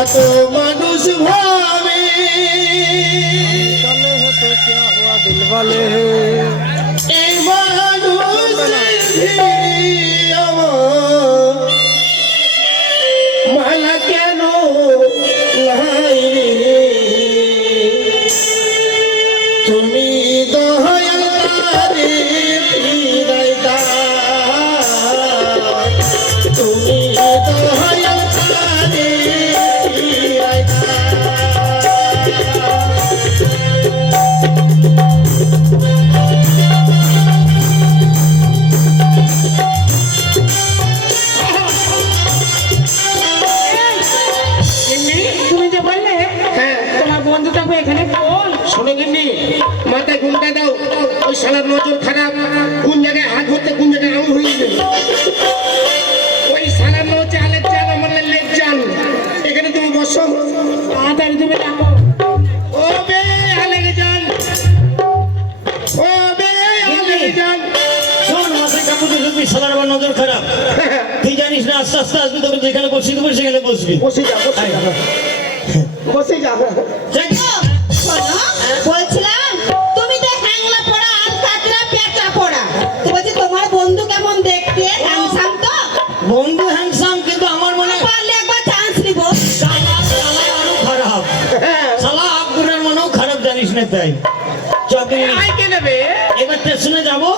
এত মানুষ ভাবে এই মানুষ মালা কেন লাই তুমি দয়াল রে ফিরাইতা তুমি দয়াল রে ফিরাইতা মাথায় ঘুমটা দাও ওই শালার নজর খারাপ কোন জায়গায় হাত ধরতে কোন জায়গায় আঙুল হয়ে যাবে ওই শালার নজর আলের জান আমার লেজ জান এখানে তুমি বসো তাড়াতাড়ি তুমি ডাকো ও বে আলের জান ও বে আলের জান শোন মাথায় কাপড় দিয়ে ঢুকবি শালার আমার নজর খারাপ তুই জানিস না আস্তে আস্তে আসবি তখন যেখানে বসি দেবো সেখানে বসবি বসে যা বসে যা বলছিলাম তুমি তো হ্যাংলা পড়া আর কাটরা পেঁচা পড়া তো বলছি তোমার বন্ধু কেমন দেখতে হ্যান্ডসাম তো বন্ধু হ্যান্ডসাম কিন্তু আমার মনে হয় পারলে একবার চান্স নিব আরো খারাপ শালা আব্বুরের মনেও খারাপ জানিস না তাই চকে আইকে নেবে এবার স্টেশনে যাবো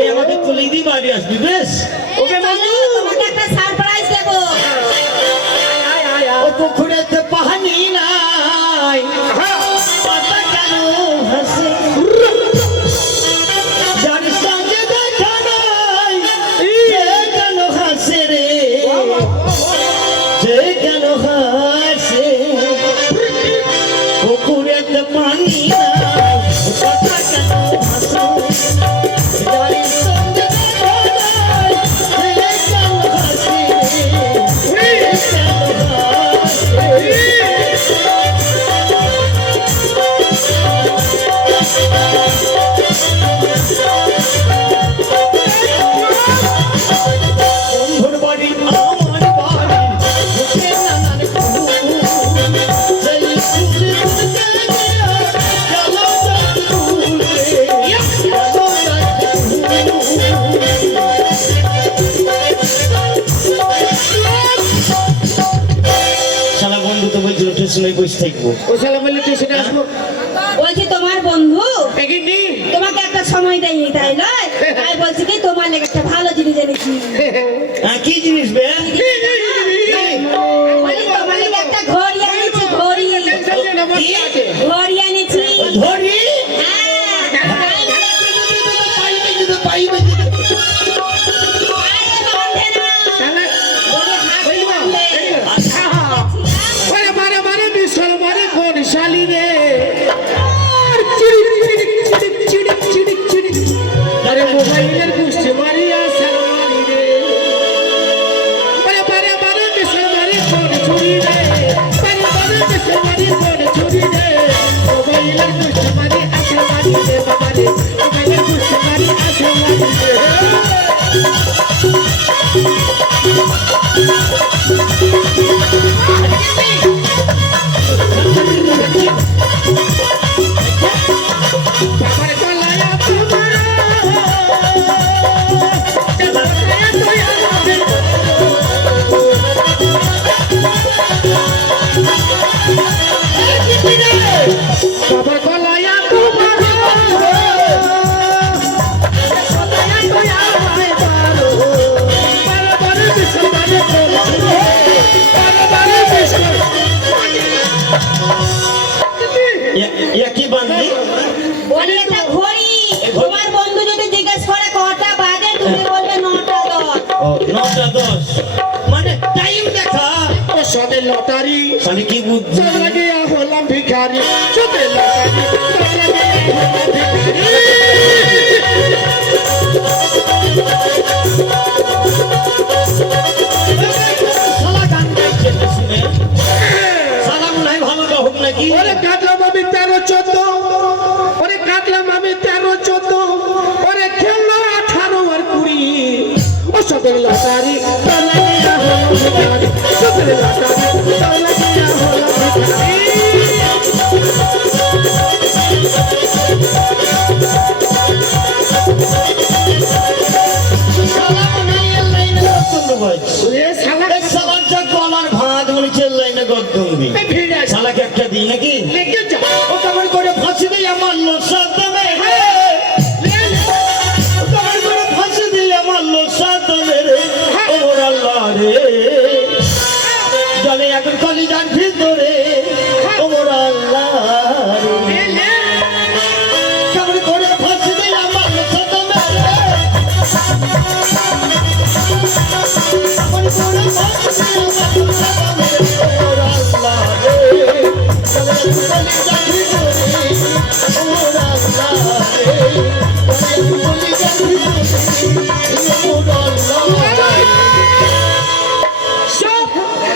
এই আমাকে তুলে দিয়ে বাড়ি আসবি বেশ ওকে বন্ধু তোমাকে একটা সারপ্রাইজ দেব ও পুকুরেতে পানি নাই পাতা কেন হাসে যার সঙ্গে দেখা নাই সে কেন হাসে রে সে কেন হাসে পুকুরেতে পানি নাই পাতা কেন হাসে যার সঙ্গে দেখা নাই সে কেন হাসে রে সে কেন হাসে বন্ধুর বাড়ি আমার বাড়ি মুখে নানান ফুল সেই ফুল তুলতে গিয়া গেল ফুলে শালা বন্ধু তো বলছিল স্টেশনে বসে থাকবো ওই শালা বললে স্টেশনে আসবো বলছি তোমার বন্ধু এগিনি তোমাকে একটা সময় দেয়নি তাই নয় তাই বলছি কি তোমার লেগে একটা ভালো জিনিস এনেছি কি জিনিস বে বলি তোমার লেগে একটা ঘড়ি এনেছি ঘড়ি ঘড়ি এনেছি ধরি হ্যাঁ পাইবে আরে বাঁধে না শালা বলে হাত বাঁধে মারে মারে মারে বিশাল মারে কোন শালি রে আরে মোবাইলের গুষ্টি মারিয়া সালামারি রে আরে মারে মারে বিশাল মারে কোন ছুরি রে মারে মারে বিশাল মারে কোন ছুরি রে মোবাইলের গুষ্টি মারি আসলামারি রে বাবা রে মোবাইলের গুষ্টি মারি আসলামারি রে আমার গলায় তোমার বাবা গলায় তোমার কি বান্ধবী বলি একটা ঘড়ি তোমার বন্ধু যদি জিজ্ঞেস করে কটা বাজে তুমি বলবে 9টা 10 9টা 10 মানে টাইম দেখা ও সাথে লটারি মানে কি বুঝছি চলে গিয়া হলাম ভিখারি সাথে লটারি চলে গিয়া হলাম ভিখারি শালা গান গাইছে শুনে শালা মনে হয় ভালো হোক নাকি ওরে কাটলাম আমি 13-14 ওরে কাটলাম আমি 13-14 ওরে খেললো 18 আর 20 ও সাথে লটারি চলে গিয়া হলাম ভিখারি সাথে লটারি চলে গিয়া শালা মনে হয় এর লাইনে গদ্দম বলছে। এ শালা এই শালার যা গলার ভাঁজ মনে লাইনে গদ্দম দি এ ভিড় আছে শালাকে একটা দিই নাকি লেগে যা ও কেমন করে ফাঁসি দিই আমার লোসার দেবে ও কেমন করে ফাঁসি দিই আমার লোসার দেবে রে ও আল্লাহ রে জলে এখন কলি যান ভিতরে ও আল্লাহ রে কেমন করে ফাঁসি দিই আমার লোসার দেবে রে কেমন করে ফাঁসি দিই আমার লোসার দেবে রে ও আল্লাহ রে জলে এখন কলি যান ভিতরে ও আল্লাহ রে জলে এখন কলি যান ভিতরে ও আল্লাহ রে সব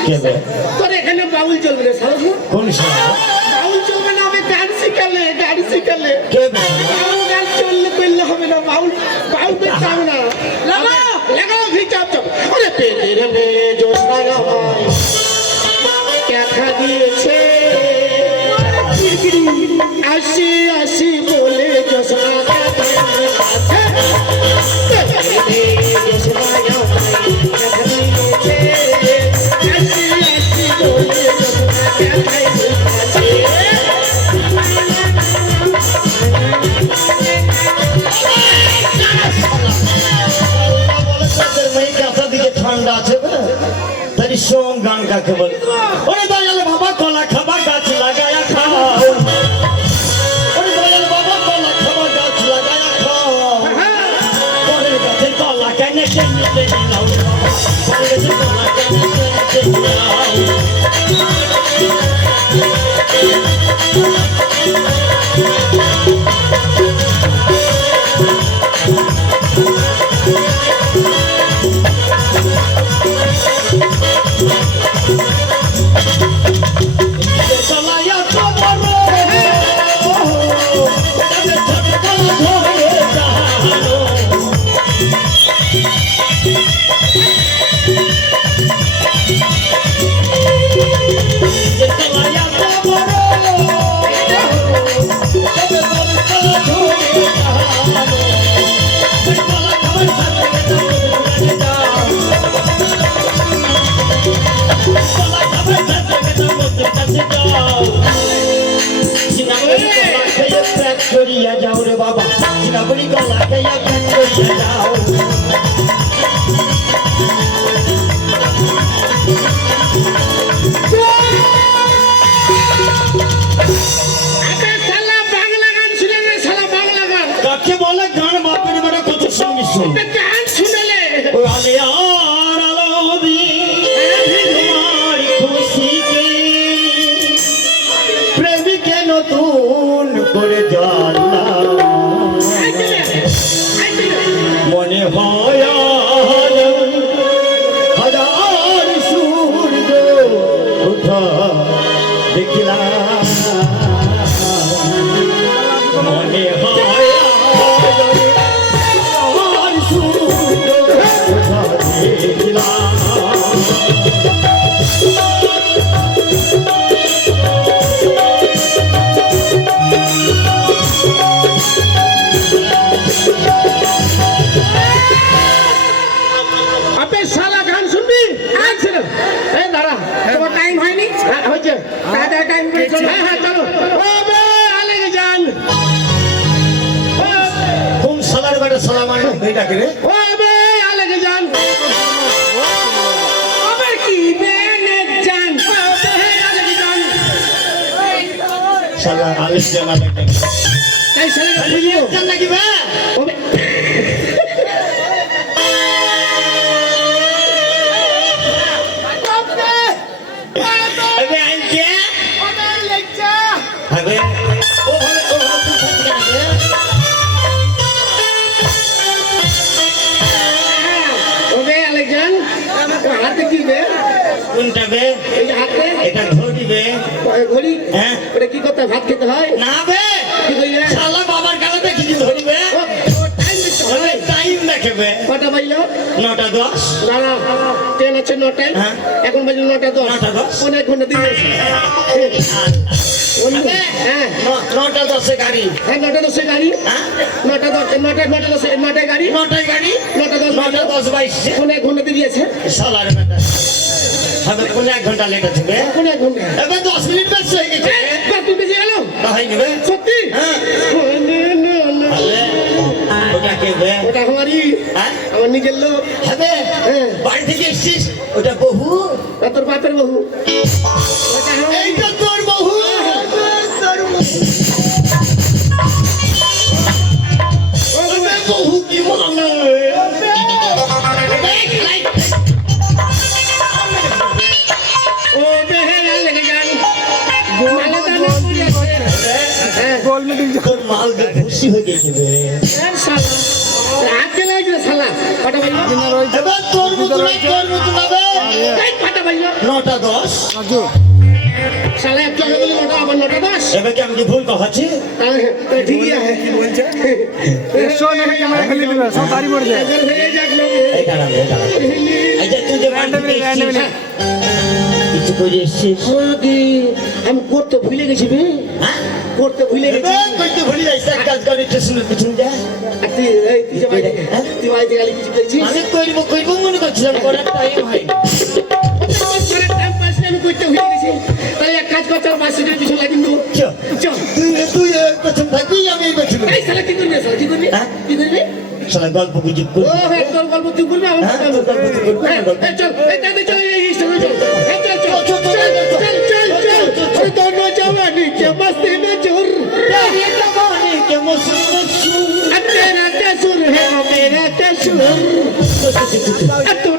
কে বে তোর এখানে বাউল চলবে রে শালা কোন শালা বাউল চলবে না আমি গাড়ি শিখালে কে বে বাউল গান চললে করলে হবে না বাউল করতে হবে না লাগাও ভিড় চাপ চাপ ওরে পেটের মেয়ে জোসারা হয় দেখা দিয়েছে আসি আসি বলে জোসনা দেখা দিয়েছে আসি আসি বলে জোসনা দেখা দিয়েছে ঠান্ডা আছে তাই সোম গান কাকে বলে ওরে দয়াল বাবা কলা খাবা গাছ লাগায়া খাও ওরে দয়াল বাবা কলা খাবা গাছ লাগায়া খাও পরের গাছে কলা কেনে কেনে কেনে নাও পরের গাছে কলা কেনে কেনে কেনে নাও কলায়া তো বড় তাদের ছোট কলা ধরে জানো কলায়া তো বড় তাদের ছোট কলা ধরে জানো কলা খাবার সাথে যাও কলা খাবার সাথে যাও চিনাবড়ি কলা খেয়ে প্যাক করিয়া যাও রে বাবা চিনাবড়ি কলা খেয়ে প্যাক করিয়া যাও আবে শালা বাংলা গান শুনে নে শালা বাংলা গান কাকে বলে গান বাপের বেটা কত সঙ্গী শুন গান শুনেলে ও আলে আর আলো দিয়ে তোমার খুশিকে প্রেমিকে নতুন করে জানলা মনে হয় আজ হাজার সূর্য ওঠা দেখলাম মনে হয় আজ হাজার সূর্য ওঠা দেখলাম আবে শালা গান শুনবি আচ্ছা এই দাঁড়া তোমার টাইম হয়নি হয়েছে তাড়াতাড়ি টাইম করে চলো হ্যাঁ চলো ও বে আলেগে যান কোন সালার বেটা সালামান এইটাকে রে ও বে আলেগে যান আবার কি বেনে যান ও বে আলেগে যান সালা আলিস জানা দেখেন তাই শালা বুঝিও জান নাকি বে ও বে আবে আইছে আবে ও ভাবে তুই থাকতে না ও বে আলেগে যান হাতে কি বে কোনটা বে এই যে হাতে এটা ঘড়ি বে ঘড়ি হ্যাঁ ওটা কি করতে হয়? ভাত খেতে হয় না বে কি কইলে শালা বাবার গালে দেখি ধরিবে ও টাইম দিতে হয় টাইম দেখবে ও কটা বাজলো? 9:10। দাঁড়া, ট্রেন আছে 9টায়, হ্যাঁ। এখন বাজে 9:10। 9:10? অনেক ঘন্টা দিয়ে গেছে। বন্ধু, হ্যাঁ 9:10 গাড়ি। হ্যাঁ 9:10 গাড়ি, হ্যাঁ 9টায় গাড়ি, 9টায় গাড়ি। 9:10 বাইশে। অনেক ঘন্টা দিয়ে গেছে। শালার বেটা হবে কোন 1 ঘন্টা লেট আছে বে? অনেক ঘন্টা। এবার 10 মিনিট বেশি হয়ে গেছে। তুই বেশি গেল তাই নেবে? সত্যি? হ্যাঁ। আরে, ওটা কে বে? ওটা আমারই, হ্যাঁ আমার নিজের লোক। হবে। হ্যাঁ। বাড়ি থেকে এসেছিস ওটা বহু। তা তোর বাপের বহু। ওটা আমার। এইটা তোর বহু। তোর বহু কি বলে? ও বেহেরা লেগে যান। আলাদা না করে আছে। হ্যাঁ, তোর মাল খুশি হয়ে গেছে বে। আর শালা। হাত গেলে ওই যে শালা। কটা বাজলো? এবার তোর মতো না, তোর মতো না বে। এই কটা বাজলো? 9:10। শালা একটু আগে বলি 9টা, আবার 9:10। এবার কি আমি কি ভুল কহাচ্ছি? তাহলে ঠিকই আছে। এদের হয়ে যাক লোক। এই দাঁড়া বে, দাঁড়া। এই যে তুই যে বাড়ি থেকে এসেছিস, কিছু করে এসেছিস? আমাকে আমি করতে ভুলে গেছি বে। হ্যাঁ? করতে ভুলে গেছি। এবার করতে ভুলে যাইস, এক কাজ কর, স্টেশনের পিছনে যা। আর তুই এই তুই যে বাড়িতে তুই বাড়িতে গেলে কিছু পেয়েছিস? আমি করবো মনে করছিলাম, করার টাইম হয়নি। আমি করতে ভুলে গেছি। তাহলে এক কাজ করতে বাস সিটের পিছনে লাগিয়ে দেবো। চল। চল। তুই এই পেছন থাকবি, আমি এই পেছনে। এই শালা কি করবি? শালা কি করবি? হ্যাঁ? কি করবি? শালা গল্প গুজব ও করবি। হ্যাঁ, তোর গল্প তুই করবি, আমার হ্যাঁ, গল্প তোর গল্প তুই করবি, হ্যাঁ, আমার গল্প। এই চল, এই তাড়াতাড়ি চল, এই স্টেশনে চল। হ্যাঁ, চল, চল, চল, চল, চল, চল, চল, চল, চল, চল। दोनों जवानी के मस्ती में जोर। तेरी जवानी के मसूर अब तेरा कसूर है, मेरा कसूर। अब तू